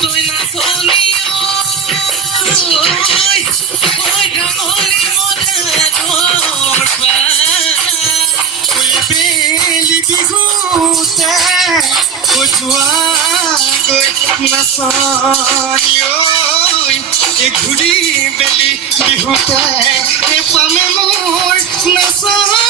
তুই না শোনি ওই গামলি মোটা ওই বেলি বিহুতে ওজোৱা গৈ নাচনি এই ঘূৰি বেলি বিহুতে পামে মোৰ নাচনি